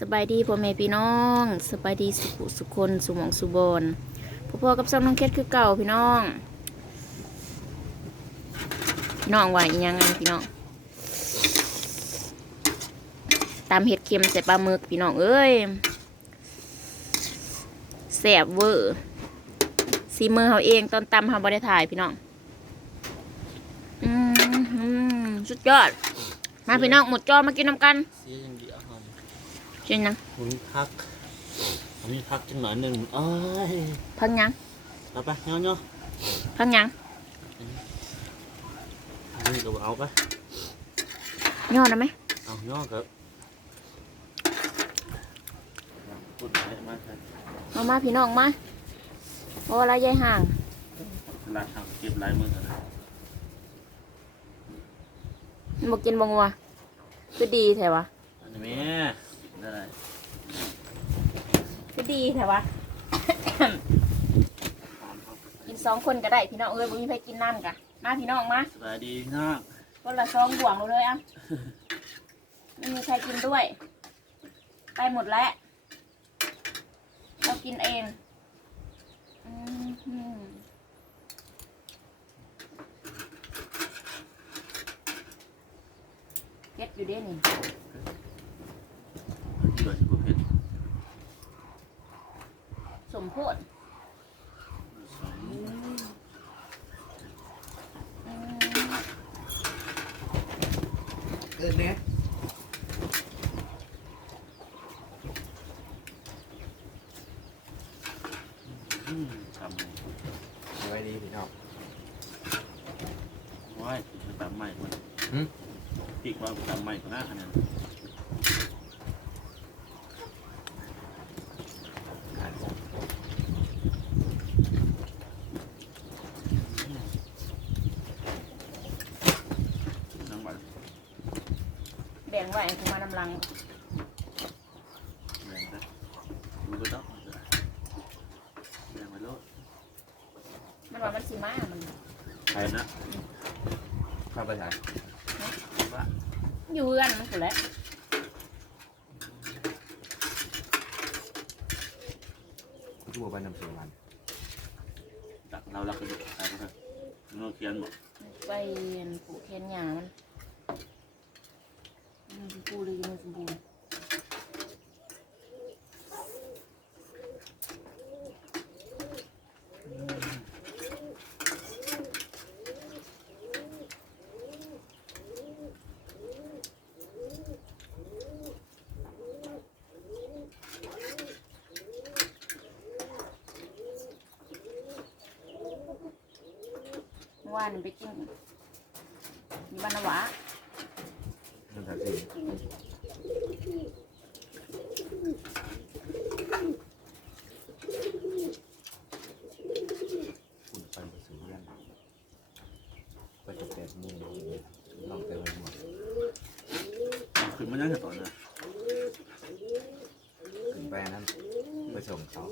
สบายดีพ่อแม่พี่น้องสบายดีสุขสุคนสุมองสุบอนพ่อๆกับซองน้องเคสคือเก่าพี่น้อง พี่น้องว่าอีหยังไงพี่น้อง ตามเห็ดเค็มใส่ปลาหมึกพี่น้องเอ้ยแสบเวอร์ซีมือเขาเองตอนตำเขาบริถ่ายพี่น้องอืมอืมสุดยอด มาพี่น้องหมดจอมากินน้ำกัน เสียอย่างเดียวครับเช่นยังผมมีพักผมมีพักจังหน่อยหนึ่งอ้ายพังยังเอาไปเนาะเนาะพังยังอันนี้ก็เอาไปย่อนะไหมเอาเนาะครับพูดไปมาครับมามาพี่น้องมาเพราะว่าระยะห่างเวลาทำเก็บลายมือกันนะบอกกินบงัวคือดีแถวะอันนี้แม่ ได้คือดีแถวะกินสองคนก็ได้พี่น้องเอ้ยบ่มีใครกินน้ำกะมาพี่น้องมาสบายดีนะคนละซองบ่วงเราเลยอะไม่มีใครกินด้วย ไปหมดแล้วเรากินเองอืมหืมเก็ดอยู่เด้นี่ เกิดสิบเพชร สม โพธิสองอืมเกินเนี้ยอืมทำเลยสบายดีพี่น้องว้ายไปตามใหม่ก่อนหืมปีกว่าไปตามใหม่ก่อนหน้าคะแนนอ่าน นั่งบัตร แบ่ง ไว้ให้คุณมานำลัง แรงไปดูก็ต้องแรงไปโลดมันว่ามันสิมามัน ใครนะเข้าไปถ่ายว่าอยู่เรือนมันสุดแล้วทั่วไปนำเสียงวันตักเราลักกันดูใครนะครับโนเคียนบอกไปปลูกแคนหญ้ามัน มันสิปูเลยมันสมบูรณ์เมื่อวานนไปกินมีบ้านนาวะ นั่นถ่าสิคุณไปมาสู่เรื่องไปจบแต่มือลองเติมหมดขึ้นมานั่งแต่ตอนนะขึ้นไปนนั้นไปส่งเขา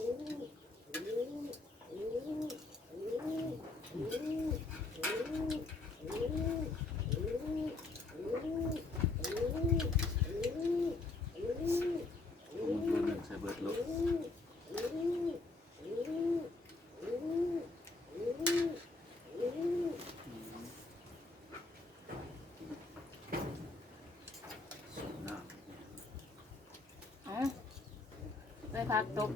เบอร์หนึ่งใส่เบอร์โลดหน้าอ๋อไปพักตก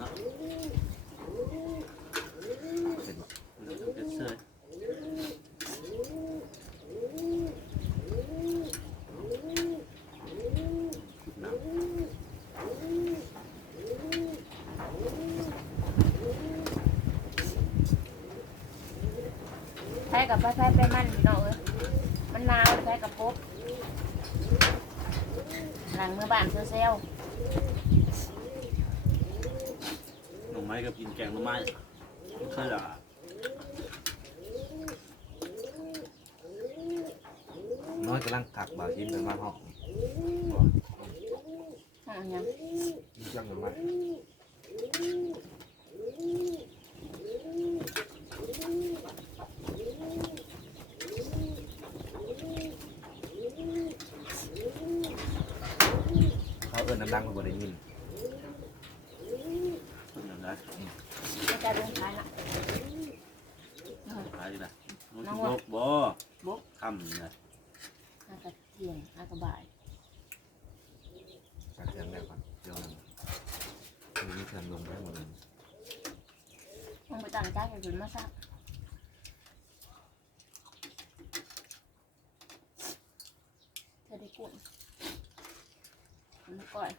เนาะเห็นบ่เราต้องเป็นเสื้อใช้กับไปใช้ไปมันพี่น้องเอ้ยมันลาวใช้กับพบหลังเมื่อบ้านเซลล์ ไม้กับกินแกงหน่อไม้ใช่ละน้อยกำลังขักบาชิ้นเป็นมาห้องห้องยังยิ่งจังเลยมันเขาเอินน้ำดังเขาบ่ได้ยินเป็นอย่างไร ไม่จะลงท้ายละ ขายดีนะน้องบกบ่บกคำนี่นะ ห้ากระเทียมห้ากระบ่าย สักเสียงแรกก่อนเดี๋ยวนั้นมีวิธีลงได้หมดเลย มึงไปตั้งใจให้ ถึงมาซักเธอได้กุ้งมันก่อย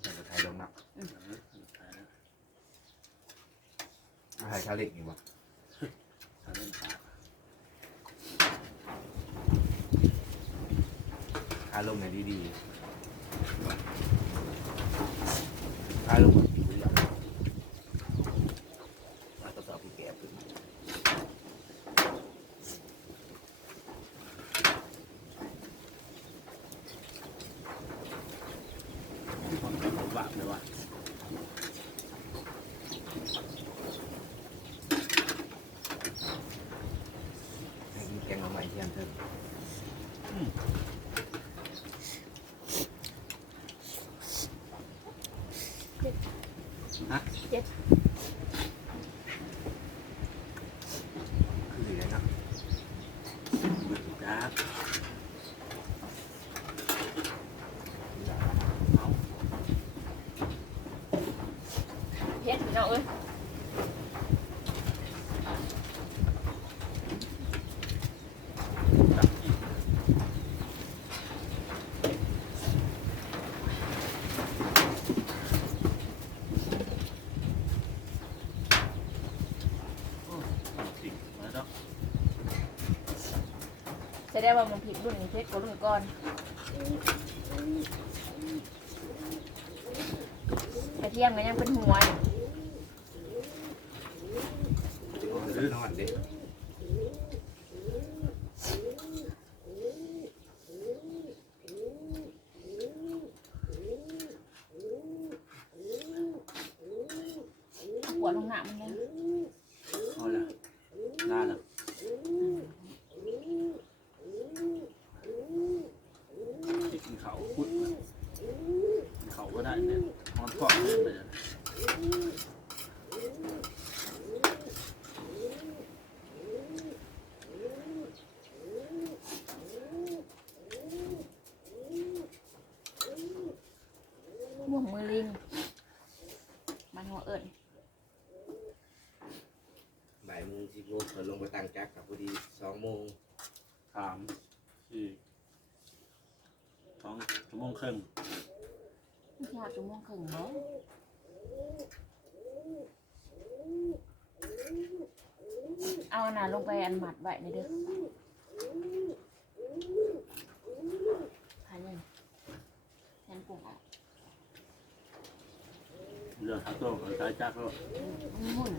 แต่ไทยลงนักขายแล้วไทยชาเล็กนี่วะขายเล่าคายลงไหนดีๆคายลงแบบผิวอางแล้วก็จะเอาไปแกะขึ้น ความเป็นของบาปเลยว่ะ ให้มีแกงมาใหม่เที่ยงเพิ่ม ฮะ คือสีอะไรนะ มือจ้าเอา เฮ็ดพี่น้องเอ้ย ตักอีก โอ้ติดมาแล้ว จะ ได้ว่ามันผิดรุ่นนี้เพชรกว่ารุ่นก่อนกระเทียมก็ยังเป็นหัวอยู่ โอ้ยนอนดิ หัวลงหนามันยัง เอาละลาละกินเขาพุดกินเขาก็ได้เนี่ยนอนฟอกเลยไปเลย ม่วงมือลิง มันหัวเอิญบ่ายโมงสิบโมงเปิดลงไปตั้งจักกับพอดีสองโมงสามสี่สองชั่วโมงครึ่งไม่ใช่ชั่วโมงครึ่งเนาะเอาอันน่ะลงไปอันหมัดไว้ในเด้อหายังแทนกุ้งออก เรือทักโลกสายจักรแล้วมันหมุน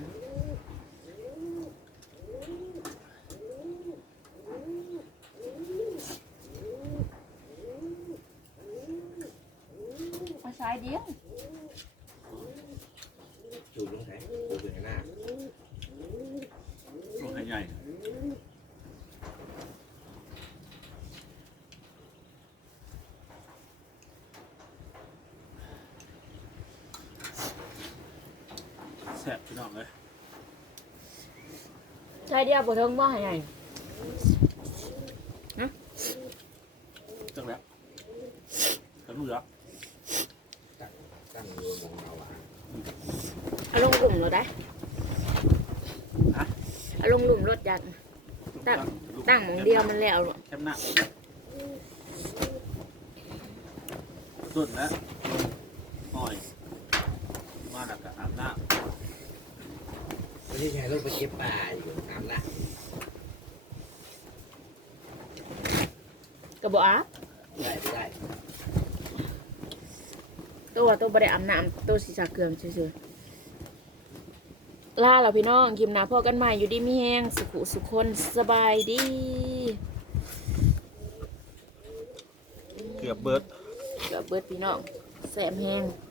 มาซ้ายเดียว จูดลงไหนปูอยู่ในหน้า ลงให้ใหญ่ แซ่บพี่น้องเลยซ้ายเดียวบ่เทิงบ่ให้ใหญ่จังแล้วกันรู้แล้วตั้งอยู่มองเราอะเอาลงกลุ่มเราได้เอาลงหลุมรถยันตั้งตั้งหมองเดียวมันแล้วลูกแคบหน้าสุดแล้วหน่อย มาดักกะอาบน้เป็นที่ไงลูกไปเก็บปลาอยู่น้ำละกระบอกอาบได้ไม่ได้ตัวตัวบริอาบน้ำตัวสีสาเกลือมซื่อๆล่าเราพี่น้องคลิมหนาพ่อกันใหม่อยู่ดีมีแห้งสุขุสุขคนสบายดีเกือบเบิด เกือบเบิดพี่น้องแสบแห้งเ